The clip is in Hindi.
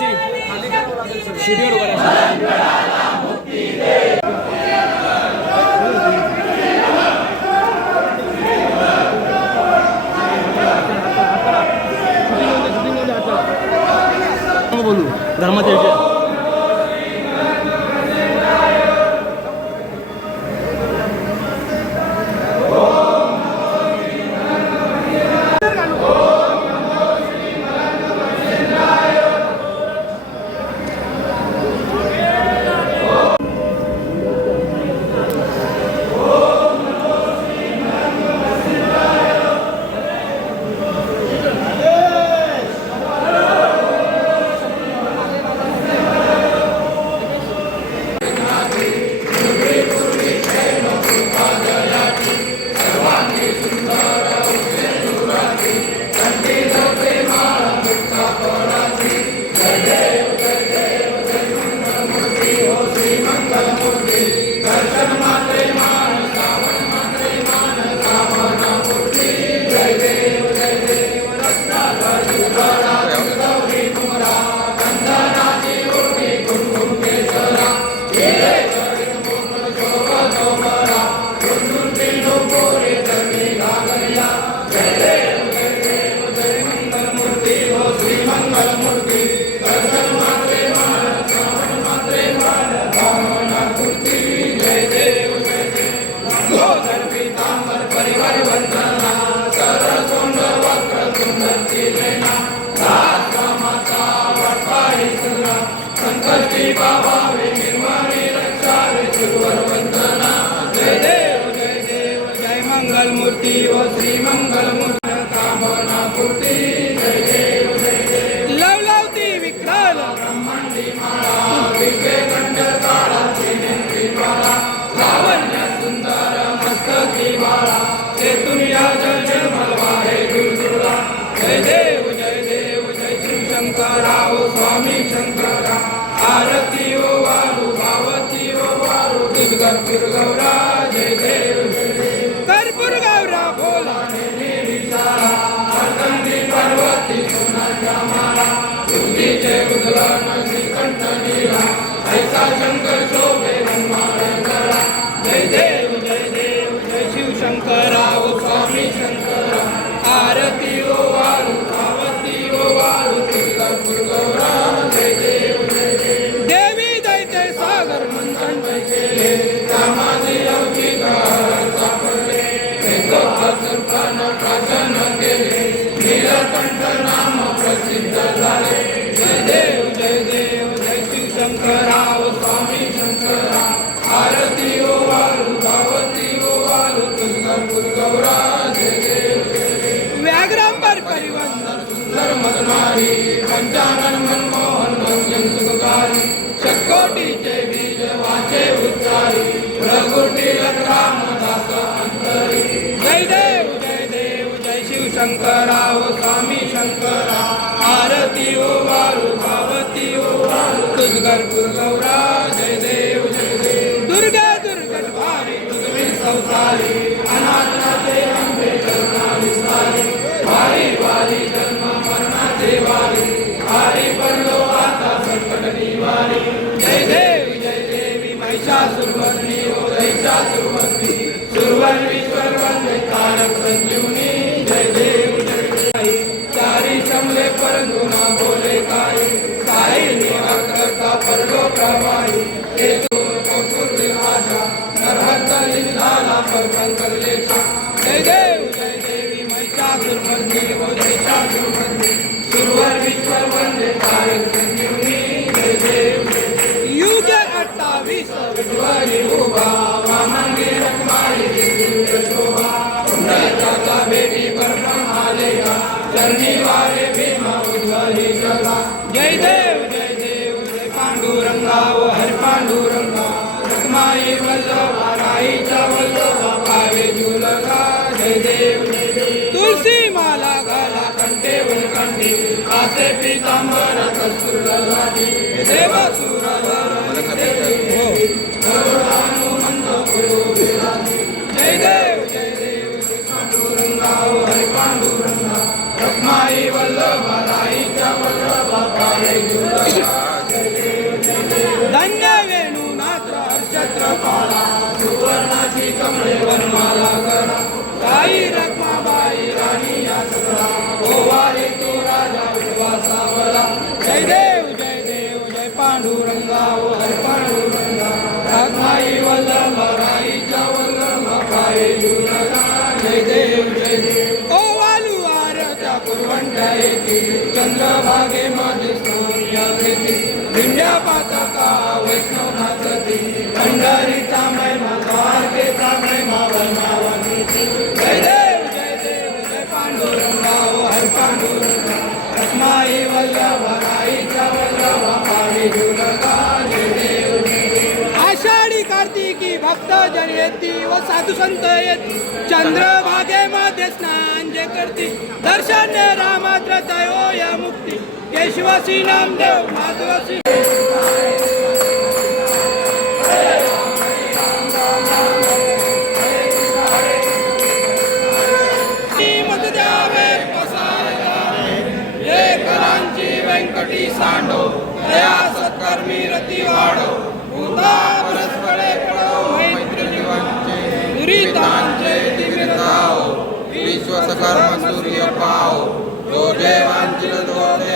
जी सीढ़ियों बोलू धर्माचे शंकर स्वामी शंकर आरती ओ वारु आरती ओ वारु तिलकुर गौरा जय देव देवी दैत्य सागर, मंथन में खेले समाधि लौची गार कापले एक हासर प्राण प्राचन केले नीलकंठ नाम प्रसिद्ध झाले। जय देव जय देव, जय श्री शंकरा स्वामी సద్గురుగౌరా కండి కాసే పీతాంబర కస్తూరలాంటి దేవసూర चंद्र भागे मन सोनिया कृति विंध्या पाता व साधू संत येत येती चंद्रभागेमध्ये स्नान जे करती. दर्शन रामात्र तयो या मुक्ती. केशवासी नामदेव माधवासी कर्म सूर्य पाओ जो जय वांछित होते